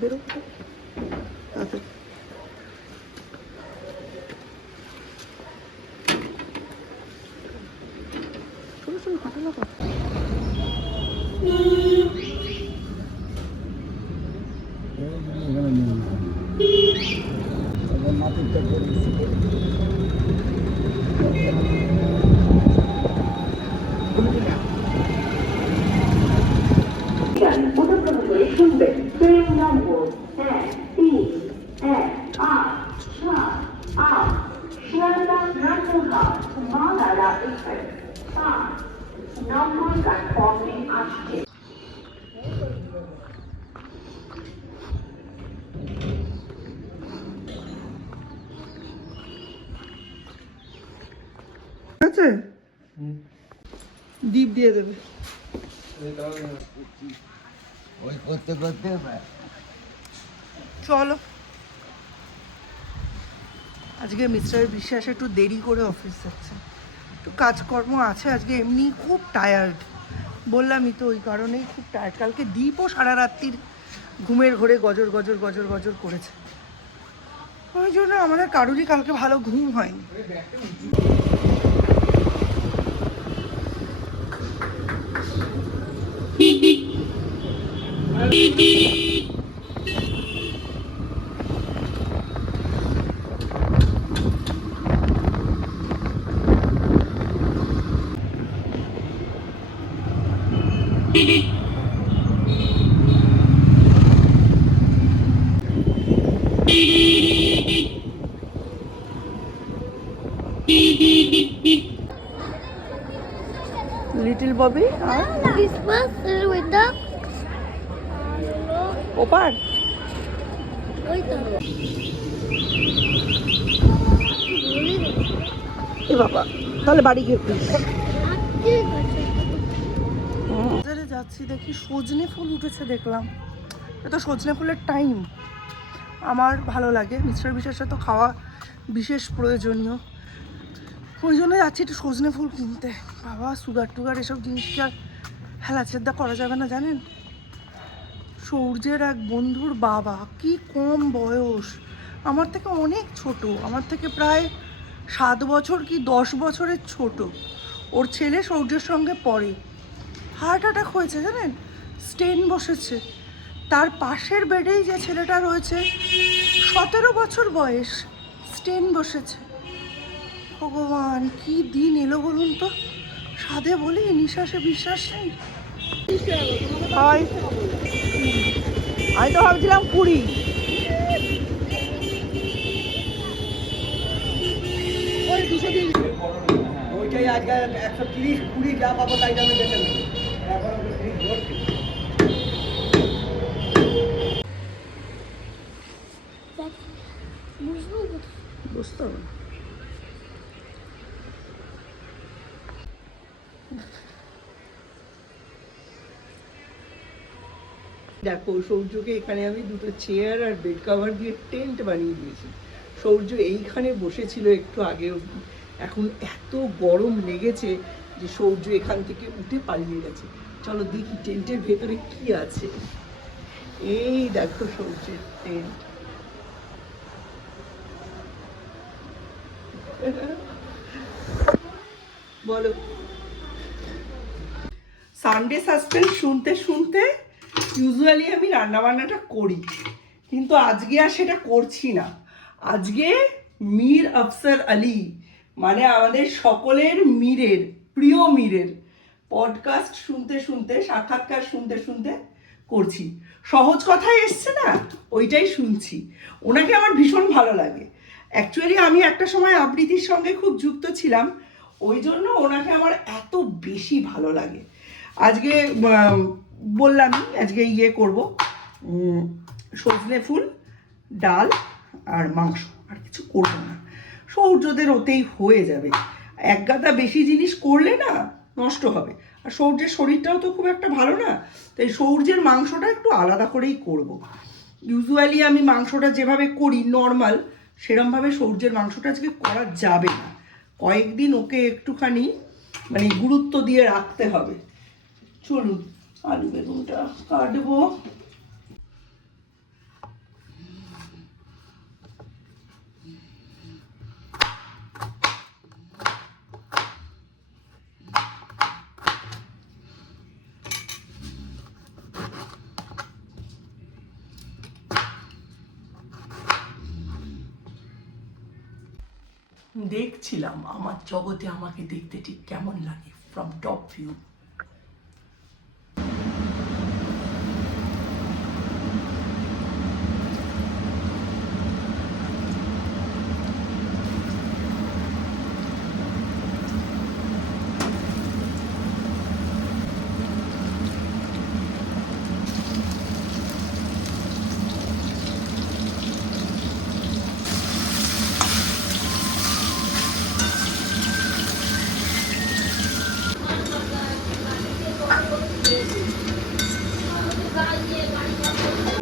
বেরো তাতে শোনো শোনো হাঁটো না শুনবেন ট্রেন নম্বর 138 শিয়ালদা নান্টুরহাট মালালা এক্সপ্রেস 5 নম্বর প্ল্যাটফর্মে আসছে। আছে ডিপ দিয়ে দেবে ওই করতে করতে চলো আজকে মিস্টার বিশ্বাস একটু দেরি করে অফিস যাচ্ছে, একটু কাজকর্ম আছে আজকে, এমনি খুব টায়ার্ড, বললামই তো ওই কারণেই খুব টায়ার্ড। কালকে দীপও সারা রাত্রির ঘুমের ঘোরে গজর গজর গজর গজর করেছে, ওই জন্য আমাদের কারুরই কালকে ভালো ঘুম হয়নি। লিটল ববি আর Christmas with the ওপার এ বাবা, তাহলে বাড়ি গিয়ে বাজারে যাচ্ছি, দেখি সজনে ফুল উঠেছে, দেখলাম এটা সজনে ফুলের টাইম, আমার ভালো লাগে, মিস্টার বিশেষের তো খাওয়া বিশেষ প্রয়োজনীয়, ওই জন্য যাচ্ছি একটু সজনে ফুল কিনতে। বাবা সুগার টুগার এসব জিনিসটা হেলাচেদ্দা করা যাবে না জানেন। সূর্যের এক বন্ধুর বাবা, কি কম বয়স, আমার থেকে অনেক ছোট, আমার থেকে প্রায় 7 বছর কি 10 বছরের ছোট, ওর ছেলে সূর্যের সঙ্গে পড়ে, হার্ট অ্যাটাক হয়েছে জানেন, স্টেন বসেছে, তার পাশের বেডেই যে ছেলেটা রয়েছে 17 বছর বয়স, স্টেন বসেছে। ভগবান কি দিন এলো বলুন তো, সাধে বলি নিঃশ্বাসে বিশ্বাস নেই। আমি তো ভাবছিলাম 20। ওইটাই আজকে 130 20 যা পাবো তাই দামে বেচে নেবো। বুঝতে হবে দেখো সৌর্যকে এখানে আমি দুটো চেয়ার আর বেড কভার দিয়ে টেন্ট বানিয়ে দিয়েছি। সৌর্য এইখানে বসেছিল একটু আগে, এখন এত গরম লেগেছে যে সৌর্য এখান থেকে উঠে পালিয়ে গেছে। চলো দেখি টেন্টের ভেতরে কি আছে। এই দেখো সৌর্যের টেন্ট, বলো। সানডে সাসপেন্স শুনতে শুনতে ইউজুয়ালি আমি রান্নাবান্নাটা করি, কিন্তু আজকে আর সেটা করছি না। আজকে মীর আফসার আলী, মানে আমাদের সকলের মীরের, প্রিয় মীরের পডকাস্ট শুনতে শুনতে, সাক্ষাৎকার শুনতে শুনতে করছি। সহজ কথাই এসছে না, ওইটাই শুনছি। ওনাকে আমার ভীষণ ভালো লাগে। অ্যাকচুয়ালি আমি একটা সময় আবৃত্তির সঙ্গে খুব যুক্ত ছিলাম, ওই জন্য ওনাকে আমার এত বেশি ভালো লাগে। আজকে বললাম আজকে ইয়ে করব, সজনে ফুল, ডাল আর মাংস, আর কিছু করবো না, সৌর্যদের ওতেই হয়ে যাবে। এক গাদা বেশি জিনিস করলে না নষ্ট হবে, আর সৌর্যের শরীরটাও তো খুব একটা ভালো না, তাই সৌর্যের মাংসটা একটু আলাদা করেই করব। ইউজুয়ালি আমি মাংসটা যেভাবে করি নর্মাল, সেরমভাবে সৌর্যের মাংসটা আজকে করা যাবে না, কয়েকদিন ওকে একটুখানি মানে গুরুত্ব দিয়ে রাখতে হবে। চলুন আলু বেগুনটা কাটবো। দেখছিলাম আমার জগতে আমাকে দেখতে ঠিক কেমন লাগে ফ্রম টপ ভিউ।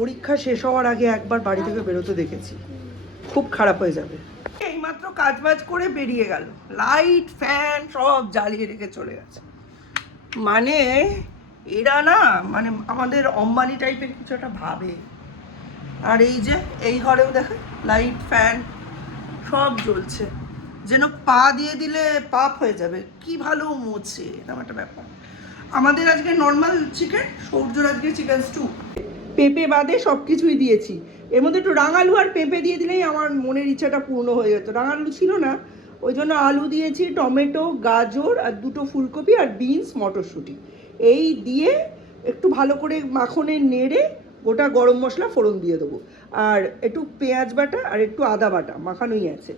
পরীক্ষা শেষ হওয়ার আগে একবার বাড়ি থেকে বেরোতে দেখেছি, খুব খারাপ হয়ে যাবে। এইমাত্র কাজবাজ করে বেরিয়ে গেল, লাইট ফ্যান সব জ্বালিয়ে রেখে চলে গেছে। মানে এরা না, মানে আমাদের অম্বানি টাইপের কিছু একটা ভাবে। আর এই যে এই ঘরেও দেখে লাইট ফ্যান সব জ্বলছে, যেন পা দিয়ে দিলে পাপ হয়ে যাবে, কি ভালো মোছে, এরকম একটা ব্যাপার। আমাদের আজকে নর্মাল চিকেন, সূর্যর আজকে চিকেন স্টু, পেঁপে বাদে সব কিছুই দিয়েছি। এর মধ্যে একটু রাঙালু আর পেঁপে দিয়ে দিলেই আমার মনের ইচ্ছাটা পূর্ণ হয়ে যেত। রাঙালু ছিল না, ওই জন্য আলু দিয়েছি, টমেটো, গাজর আর দুটো ফুলকপি আর বিনস, মটরশুঁটি, এই দিয়ে একটু ভালো করে মাখনে নেড়ে গোটা গরম মশলা ফোড়ন দিয়ে দেবো, আর একটু পেঁয়াজ বাটা আর একটু আদা বাটা মাখানোই আছে।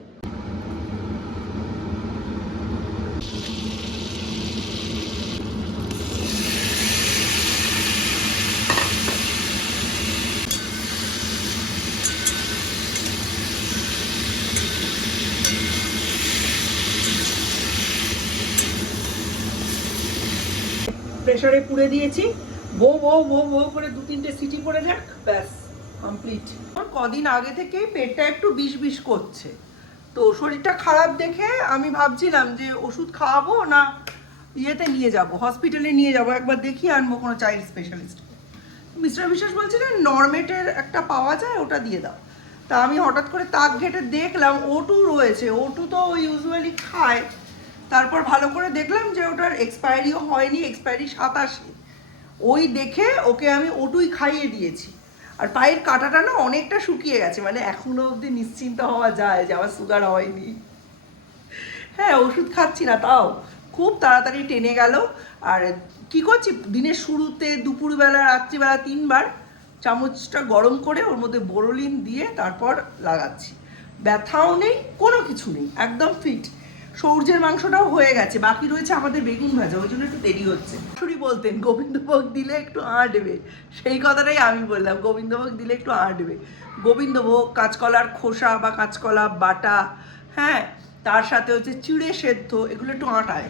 প্রেসারে পুড়ে দিয়েছি, বো বো বো বো করে 2-3টে সিটি পড়ে যাক, ব্যাস কমপ্লিট। আমার কদিন আগে থেকে পেটটা একটু বিষ বিষ করছে, তো শরীরটা খারাপ দেখে আমি ভাবছিলাম যে ওষুধ খাওয়াবো না ইয়েতে নিয়ে যাব, হসপিটালে নিয়ে যাব, একবার দেখিয়ে আনবো কোনো চাইল্ড স্পেশালিস্ট। মিস্টার বিশ্বাস বলছিলেন নরমেটের একটা পাওয়া যায়, ওটা দিয়ে দাও। তা আমি হঠাৎ করে তাক ঘেটে দেখলাম O2 রয়েছে, O2 তো ইউজুয়ালি খায়। তারপর ভালো করে দেখলাম যে ওটার এক্সপায়ারিও হয়নি, এক্সপায়ারি 27। ওই দেখে ওকে আমি O2ই খাইয়ে দিয়েছি। আর পায়ের কাঁটাটা না অনেকটা শুকিয়ে গেছে, মানে এখনো অবধি নিশ্চিন্ত হওয়া যায় যে আমার সুগার হয়নি। হ্যাঁ, ওষুধ খাচ্ছি না, তাও খুব তাড়াতাড়ি টেনে গেল। আর কি করছি, দিনের শুরুতে, দুপুরবেলা, রাত্রিবেলা 3বার চামচটা গরম করে ওর মধ্যে বোরোলিন দিয়ে তারপর লাগাচ্ছি। ব্যথাও নেই, কোনো কিছু নেই, একদম ফিট। সূর্যের মাংসটাও হয়ে গেছে, বাকি রয়েছে আমাদের বেগুন ভাজা, ওই জন্য একটু দেরি হচ্ছে। শাশুড়ি বলতেন গোবিন্দভোগ দিলে একটু আঁটবে, সেই কথাটাই আমি বললাম, গোবিন্দভোগ দিলে একটু আঁটবে। গোবিন্দভোগ, কাঁচকলার খোসা বা কাঁচকলা বাটা, হ্যাঁ, তার সাথে হচ্ছে চিড়ে সেদ্ধ, এগুলো একটু আঁটায়।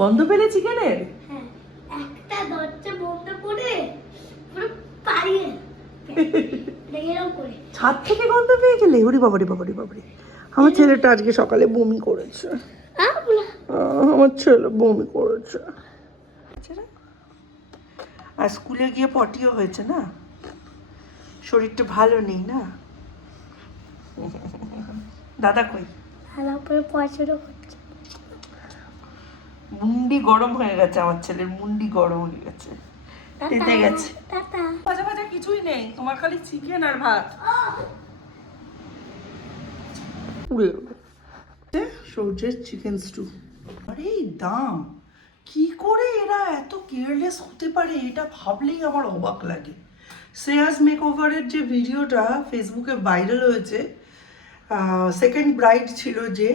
গন্ধ পেলে চিকেনের? হ্যাঁ, একটা দরজা বন্ধ করে পুরো পালিয়ে এরকম করে ছাদ থেকে গন্ধ পেয়ে গেলে? ওরে বাবারে বাবারে বাবারে, আমার ছেলেটা আজকে সকালে বমি করেছে, আমার ছেলে বমি করেছে। আর স্কুলে গিয়ে পটিও হয়েছে না, শরীরটা ভালো নেই না। দাদা কই? ভালো করে পড়াশোনা করছে। মুন্ডি গরম হয়ে গেছে আমার ছেলের, মুন্ডি গরম হয়ে গেছে, তেতে গেছে। টাটা। ভাজা ভাজা কিছুই নেই, তোমার খালি চিকেন আর ভাত। সূর্যের চিকেন স্টু। আরে এই দাম, কি করে এরা এত কেয়ারলেস হতে পারে, এটা ভাবলেই আমার অবাক লাগে। শ্রেয়াস মেকওভারের যে ভিডিওটা ফেসবুকে ভাইরাল হয়েছে, সেকেন্ড ব্রাইড ছিল যে,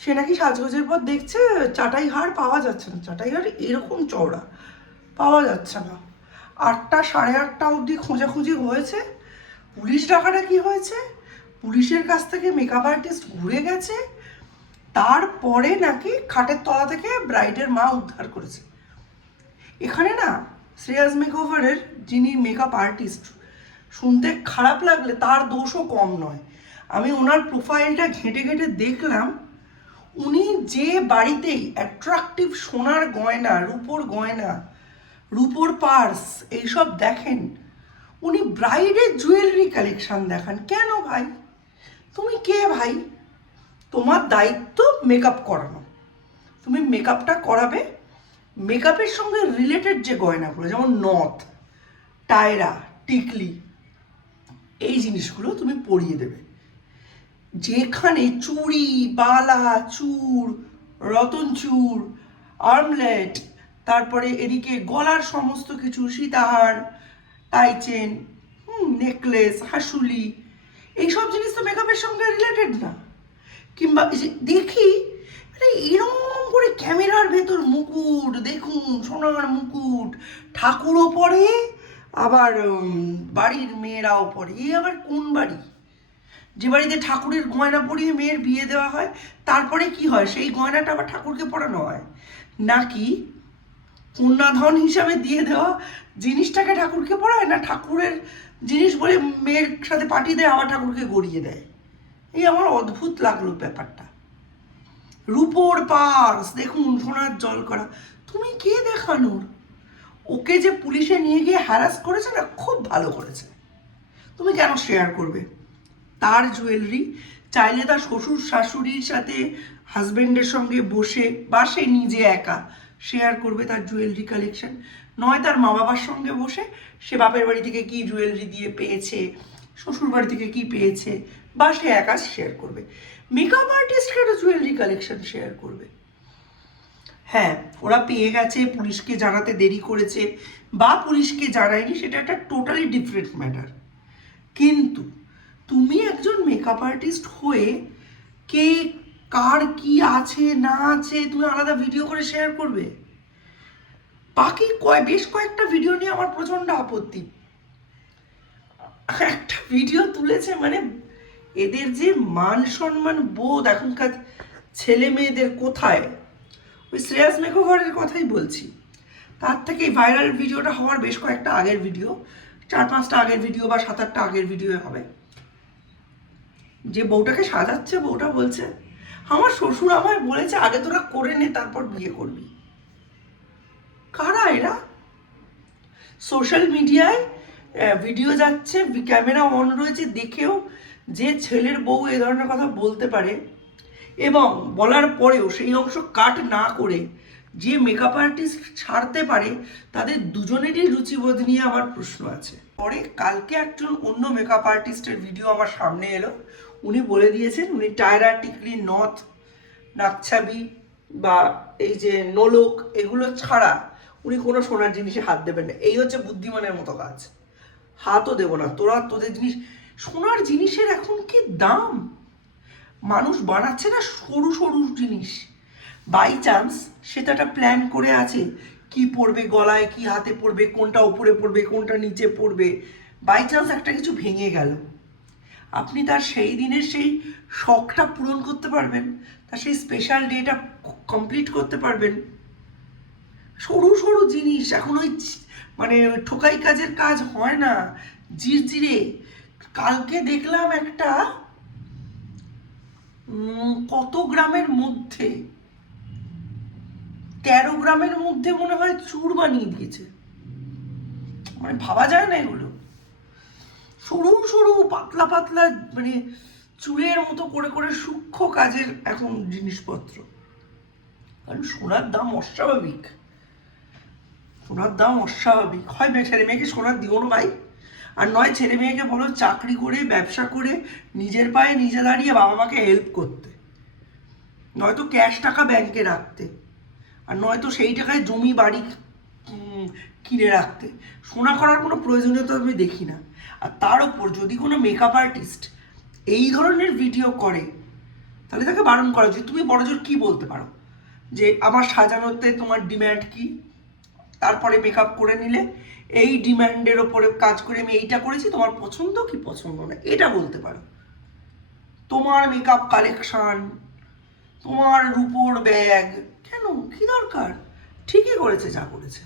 সে নাকি সাজগোজের পর দেখছে চাটাই হাড় পাওয়া যাচ্ছে না, চাটাই হাড় এরকম চওড়া পাওয়া যাচ্ছে না। 8টা, 8:30 অবধি খোঁজাখুঁজি হয়েছে, পুলিশ ডাকাডাকি হয়েছে, পুলিশের কাছ থেকে মেকআপ আর্টিস্ট ঘুরে গেছে, তারপরে নাকি খাটের তলা থেকে ব্রাইডের মা উদ্ধার করেছে। এখানে না শ্রেয়াস মেকওভারের যিনি মেকআপ আর্টিস্ট, শুনতে খারাপ লাগলে তার দোষও কম নয়। আমি ওনার প্রোফাইলটা ঘেঁটে ঘেঁটে দেখলাম, উনি যে বাড়িতেই অ্যাট্রাকটিভ সোনার গয়না, রূপোর গয়না, রূপোর পার্স এইসব দেখেন, উনি ব্রাইডের জুয়েলারি কালেকশন দেখান। কেন ভাই, তুমি কে ভাই? তোমার দায়িত্ব মেকআপ করানো, তুমি মেকআপটা করাবে, মেকআপের সঙ্গে রিলেটেড যে গয়নাগুলো, যেমন নথ, টায়রা, টিকলি, এই জিনিসগুলো তুমি পরিয়ে দেবে, যেখানে চুড়ি, বালা, চূড়, রতন চূড়, আর্মলেট, তারপরে এদিকে গলার সমস্ত কিছু, সীতাহার, টাইচেন, নেকলেস, হাসুলি, এইসব জিনিস তো মেকআপের সঙ্গে রিলেটেড না। কিংবা এই যে দেখি আরে এরকম করে ক্যামেরার ভেতর মুকুট, দেখুন সোনার মুকুট, ঠাকুরও পরে, আবার বাড়ির মেয়েরাও পরে। এ আবার কোন বাড়ি? যে বাড়িতে ঠাকুরের গয়না পরিয়ে মেয়ের বিয়ে দেওয়া হয়, তারপরে কি হয়, সেই গয়নাটা আবার ঠাকুরকে পরানো হয়, নাকি কন্যাধন হিসাবে দিয়ে দেওয়া জিনিসটাকে ঠাকুরকে পরায়, না ঠাকুরের জিনিস বলে মেয়ের সাথে পাঠিয়ে দেয় আবার ঠাকুরকে গড়িয়ে দেয়? এই আমার অদ্ভুত লাগলো ব্যাপারটা। রূপোর পার্স দেখুন, সোনার জল করা। তুমি কে দেখানোর? ওকে যে পুলিশে নিয়ে গিয়ে হ্যারাস করেছে না, খুব ভালো করেছে। তুমি কেন শেয়ার করবে তার জুয়েলারি? চাইলে তার শ্বশুর শাশুড়ির সাথে, হাজবেন্ডের সঙ্গে বসে বা সে নিজে একা শেয়ার করবে তার জুয়েলারি কালেকশন, নয় তার মা বাবার সঙ্গে বসে সে বাপের বাড়ি থেকে কি জুয়েলারি দিয়ে পেয়েছে, শ্বশুর বাড়ি থেকে কি পেয়েছে, বা সে একা শেয়ার করবে। মেকআপ আর্টিস্টকে একটা জুয়েলারি কালেকশন শেয়ার করবে। হ্যাঁ, ওরা পেয়ে গেছে, পুলিশকে জানাতে দেরি করেছে বা পুলিশকে জানায়নি, সেটা একটা টোটালি ডিফারেন্ট ম্যাটার। কিন্তু তুমি একজন মেকআপ আর্টিস্ট হয়ে কে কার কি আছে না আছে তুমি আলাদা ভিডিও করে শেয়ার করবে? বাকি বেশ কয়েকটা ভিডিও নিয়ে আমার প্রচণ্ড আপত্তি। একটা ভিডিও তুলেছে, মানে এদের যে মান সম্মান বোধ এখনকার ছেলে মেয়েদের কোথায়! ওই শ্রেয়াস মেকওভারের কথাই বলছি। তার থেকে ভাইরাল ভিডিওটা হওয়ার বেশ কয়েকটা আগের ভিডিও, 4-5টা আগের ভিডিও বা 7-8টা আগের ভিডিও হবে। যে বউটাকে সাজাচ্ছে, বউটা বলছে আমার শ্বশুর আমায় বলেছে আগে তোরা করে নে তারপর বিয়ে করবি। কারা এরা? সোশ্যাল মিডিয়ায় ভিডিও যাচ্ছে, ক্যামেরা অন রয়েছে, দেখেও যে ছেলের বউ এ ধরনের কথা বলতে পারে এবং বলার পরেও সেই অংশ কাট না করে যে মেকআপ আর্টিস্ট ছাড়তে পারে, তাদের দুজনেরই রুচিবোধ নিয়ে আমার প্রশ্ন আছে। পরে কালকে একজন অন্য মেকআপ আর্টিস্টের ভিডিও আমার সামনে এলো। উনি বলে দিয়েছেন উনি টায়রা, টিকলি, নথ, নাকছাবি বা এই যে নোলক এগুলো ছাড়া উনি কোনো সোনার জিনিসে হাত দেবেন না। এই হচ্ছে বুদ্ধিমানের মতো কাজ। হাতও দেবো না, তোরা তোদের জিনিস। সোনার জিনিসের এখন কি দাম! মানুষ বানাচ্ছে না সরু সরু জিনিস, বাই চান্স সেটা একটা প্ল্যান করে আছে কি পড়বে গলায়, কি হাতে পড়বে, কোনটা উপরে পড়বে, কোনটা নিচে পড়বে, বাই চান্স একটা কিছু ভেঙে গেল, আপনি তার সেই দিনের সেই শখটা পূরণ করতে পারবেন, তার সেই স্পেশাল ডেটা কমপ্লিট করতে পারবেন। সরু সরু জিনিস এখন ওই মানে ঠোকাই কাজের কাজ হয় না, জিরজিরে। কালকে দেখলাম একটা কত গ্রামের মধ্যে, 13 গ্রামের মধ্যে মনে হয় চূড় বানিয়ে দিয়েছে। মানে ভাবা যায় না এগুলো। সরু সরু পাতলা পাতলা মানে চুলের মতো করে করে সূক্ষ্ম কাজের এখন জিনিসপত্র। কারণ সোনার দাম অস্বাভাবিক, সোনার দাম অস্বাভাবিক। হয় ছেলে মেয়েকে সোনার দিও না ভাই, আর নয় ছেলে মেয়েকে বলো চাকরি করে ব্যবসা করে নিজের পায়ে নিজে দাঁড়িয়ে বাবা মাকে হেল্প করতে, নয়তো ক্যাশ টাকা ব্যাংকে রাখতে, আর নয়তো সেই টাকায় জমি বাড়ি কিনে রাখতে। সোনা করার কোনো প্রয়োজনীয়তা আমি দেখি না। আর তার ওপর যদি কোনো মেকআপ আর্টিস্ট এই ধরনের ভিডিও করে, তাহলে তাকে বারণ করা উচিত। তুমি বড়জোর কি বলতে পারো যে আমার সাজানোতে তোমার ডিম্যান্ড কি, তারপরে মেকআপ করে নিলে এই ডিম্যান্ডের ওপরে কাজ করে আমি এইটা করেছি, তোমার পছন্দ কি পছন্দ না এটা বলতে পারো। তোমার মেকআপ কালেকশন, তোমার রূপোর ব্যাগ, কেন কি দরকার? ঠিকই করেছে যা করেছে।